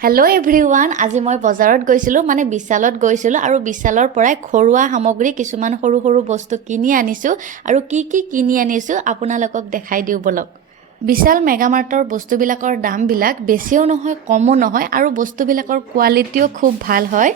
Hello' everyone, আজি মই বজাৰত গৈছিলোঁ, মানে বিশালত গৈছিলোঁ আৰু বিশালৰ পৰাই ঘৰুৱা সামগ্ৰী কিছুমান সৰু সৰু বস্তু কিনি আনিছোঁ আৰু কি কিনি আনিছোঁ আপোনালোকক দেখাই দিওঁ বলক। বিশাল মেগামাৰ্টৰ বস্তুবিলাকৰ দামবিলাক বেছিও নহয় কমো নহয় আৰু বস্তুবিলাকৰ কোৱালিটিও খুব ভাল হয়।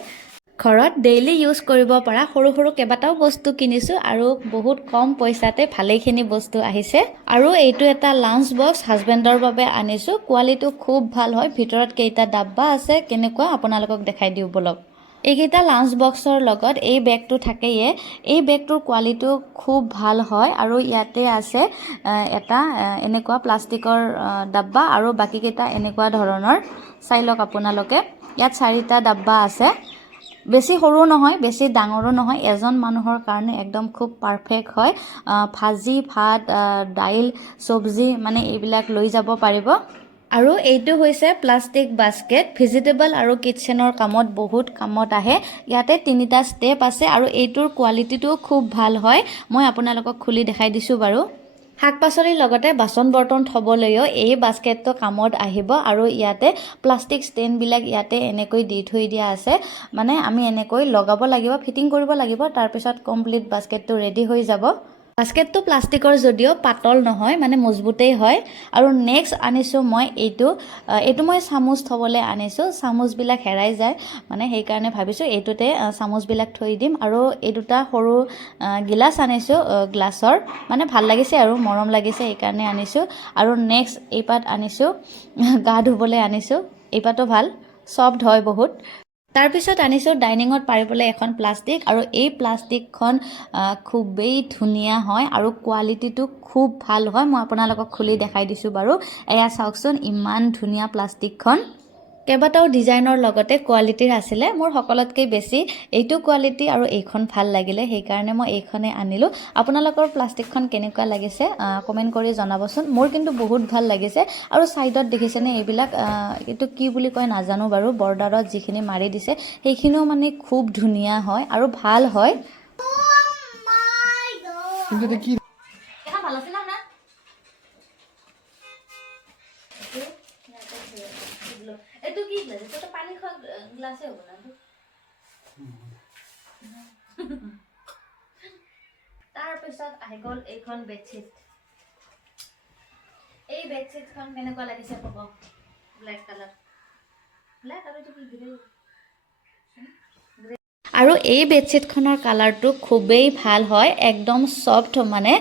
ঘৰত ডেইলি ইউজ কৰিব পৰা সৰু সৰু কেইবাটাও বস্তু কিনিছোঁ আৰু বহুত কম পইচাতে ভালেখিনি বস্তু আহিছে। আৰু এইটো এটা লাঞ্চ বক্স হাজবেণ্ডৰ বাবে আনিছোঁ, কোৱালিটিও খুব ভাল হয়। ভিতৰত কেইটা ডাব্বা আছে কেনেকুৱা আপোনালোকক দেখাই দিওঁ বলক। এইকেইটা লাঞ্চ বক্সৰ লগত এই বেগটো থাকেয়ে, এই বেগটোৰ কোৱালিটিও খুব ভাল হয় আৰু ইয়াতে আছে এটা এনেকুৱা প্লাষ্টিকৰ ডাব্বা আৰু বাকীকেইটা এনেকুৱা ধৰণৰ। চাই লওক আপোনালোকে, ইয়াত 4টা ডাব্বা আছে। বেছি সৰু নহয় বেছি ডাঙৰো নহয়, এজন মানুহৰ কাৰণে একদম খুব পাৰফেক্ট হয়। ভাজি ভাত দাইল চব্জি মানে এইবিলাক লৈ যাব পাৰিব। আৰু এইটো হৈছে প্লাষ্টিক বাস্কেট, ভেজিটেবল আৰু কিটচেনৰ কামত বহুত কামত আহে। ইয়াতে 3টা ষ্টেপ আছে আৰু এইটোৰ কোৱালিটিটোও খুব ভাল হয়। মই আপোনালোকক খুলি দেখাই দিছোঁ বাৰু। শাক পাচলিৰ লগতে বাচন বৰ্তন থ'বলৈও এই বাস্কেটটো কামত আহিব আৰু ইয়াতে প্লাষ্টিক ষ্টেণ্ডবিলাক ইয়াতে এনেকৈ দি থৈ দিয়া আছে। মানে আমি এনেকৈ লগাব লাগিব, ফিটিং কৰিব লাগিব, তাৰপিছত কমপ্লিট বাস্কেটটো ৰেডি হৈ যাব। বাস্কেটটো প্লাষ্টিকৰ যদিও পাতল নহয়, মানে মজবুতেই হয়। আৰু নেক্সট আনিছোঁ মই এইটো মই চামুচ থ'বলৈ আনিছোঁ। চামুচবিলাক হেৰাই যায়, মানে সেইকাৰণে ভাবিছোঁ এইটোতে চামুচবিলাক থৈ দিম। আৰু এই দুটা সৰু গিলাচ আনিছোঁ গ্লাছৰ, মানে ভাল লাগিছে আৰু মৰম লাগিছে সেইকাৰণে আনিছোঁ। আৰু নেক্সট এইপাত আনিছোঁ গা ধুবলৈ আনিছোঁ, এইপাতো ভাল ছফ্ট হয় বহুত। তাৰপিছত আনিছোঁ ডাইনিঙত পাৰিবলৈ এখন প্লাষ্টিক, আৰু এই প্লাষ্টিকখন খুবেই ধুনীয়া হয় আৰু কোৱালিটিটো খুব ভাল হয়। মই আপোনালোকক খুলি দেখাই দিছোঁ বাৰু। এয়া চাওকচোন ইমান ধুনীয়া প্লাষ্টিকখন। কেইবাটাও ডিজাইনৰ লগতে কোৱালিটিৰ আছিলে। মোৰ সকলোতকৈ বেছি এইটো কোৱালিটি আৰু এইখন ভাল লাগিলে, সেইকাৰণে মই এইখনেই আনিলোঁ। আপোনালোকৰ প্লাষ্টিকখন কেনেকুৱা লাগিছে কমেণ্ট কৰি জনাবচোন। মোৰ কিন্তু বহুত ভাল লাগিছে। আৰু ছাইডত দেখিছেনে এইবিলাক এইটো কি বুলি কয় নাজানো বাৰু, বৰ্ডাৰত যিখিনি মাৰি দিছে সেইখিনিও মানে খুব ধুনীয়া হয় আৰু ভাল হয়। এইটো কি গ্লাছ? এইটো পানী খোৱা গ্লাছে হ'ব না? তাৰপিছত আহি গ'ল এইখন বেডশ্বীট। এই বেডশ্বীটখন কেনেকুৱা লাগিছে ক'ব? Black colour. ব্লেক আৰু এইটো কি গ্ৰে? আৰু এই বেডশ্বীটখনৰ কালাৰটো খুবেই ভাল হয়, একদম ছফ্ট মানে,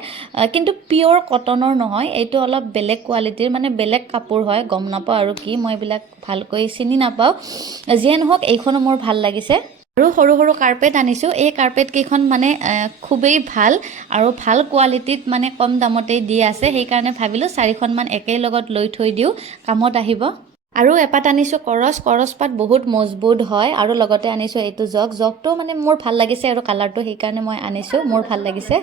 কিন্তু পিয়'ৰ কটনৰ নহয়। এইটো অলপ বেলেগ কোৱালিটিৰ, মানে বেলেগ কাপোৰ হয়, গম নাপাওঁ আৰু কি, মই এইবিলাক ভালকৈ চিনি নাপাওঁ। যিয়ে নহওক এইখনো মোৰ ভাল লাগিছে। আৰু সৰু সৰু কাৰ্পেট আনিছোঁ। এই কাৰ্পেটকেইখন মানে খুবেই ভাল আৰু ভাল কোৱালিটিত, মানে কম দামতেই দি আছে, সেইকাৰণে ভাবিলোঁ 4খনমান একেই লগত লৈ থৈ দিওঁ, কামত আহিব। আৰু এপাত আনিছোঁ কৰচ পাত, বহুত মজবুত হয়। আৰু লগতে আনিছোঁ এইটো জগটো মানে মোৰ ভাল লাগিছে আৰু কালাৰটো, সেইকাৰণে মই আনিছোঁ, মোৰ ভাল লাগিছে।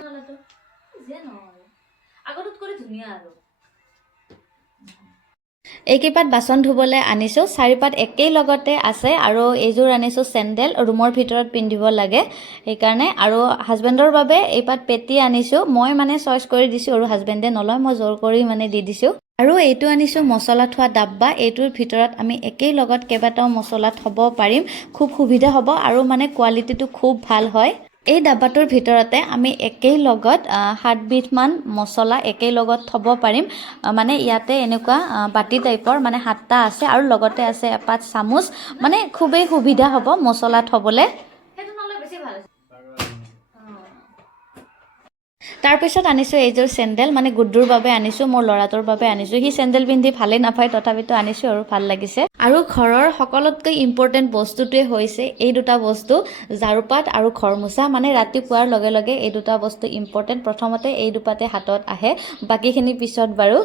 এইকেইপাত বাচন ধুবলৈ আনিছোঁ, 4পাত একেই লগতে আছে। আৰু এইযোৰ আনিছোঁ চেণ্ডেল, ৰুমৰ ভিতৰত পিন্ধিব লাগে সেইকাৰণে। আৰু হাজবেণ্ডৰ বাবে এইপাত পেটি আনিছোঁ, মই মানে চইচ কৰি দিছোঁ আৰু হাজবেণ্ডে নলয়, মই জোৰ কৰি মানে দি দিছোঁ। আৰু এইটো আনিছোঁ মছলা থোৱা ডাব্বা, এইটোৰ ভিতৰত আমি একেই লগত কেইবাটাও মছলা থ'ব পাৰিম, খুব সুবিধা হ'ব আৰু মানে কোৱালিটিটো খুব ভাল হয়। এই ডাব্বাটোৰ ভিতৰতে আমি একেই লগত 7বিধমান মছলা একেই লগত থ'ব পাৰিম। মানে ইয়াতে এনেকুৱা বাতি টাইপৰ মানে 7টা আছে আৰু লগতে আছে এপাত চামুচ, মানে খুবেই সুবিধা হ'ব মছলা থ'বলৈ। তাৰপিছত আনিছোঁ এইযোৰ চেণ্ডেল, মানে গুড্ডুৰ বাবে আনিছোঁ, মোৰ ল'ৰাটোৰ বাবে আনিছোঁ। সি চেণ্ডেল পিন্ধি ভালেই নাপায়, তথাপিতো আনিছোঁ আৰু ভাল লাগিছে। আৰু ঘৰৰ সকলোতকৈ ইম্পৰ্টেণ্ট বস্তুটোৱে হৈছে এই দুটা বস্তু, ঝাৰুপাত আৰু ঘৰ মোচা। মানে ৰাতিপুৱাৰ লগে লগে এই দুটা বস্তু ইম্পৰ্টেণ্ট, প্ৰথমতে এই দুপাতে হাতত আহে, বাকীখিনি পিছত বাৰু।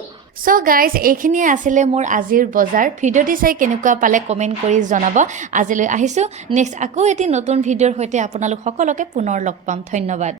চ' গাইজ, এইখিনিয়ে আছিলে মোৰ আজিৰ বজাৰ। ভিডিঅ'টি চাই কেনেকুৱা পালে কমেণ্ট কৰি জনাব। আজিলৈ আহিছোঁ, নেক্সট আকৌ এটি নতুন ভিডিঅ'ৰ সৈতে আপোনালোক সকলোকে পুনৰ লগ পাম। ধন্যবাদ।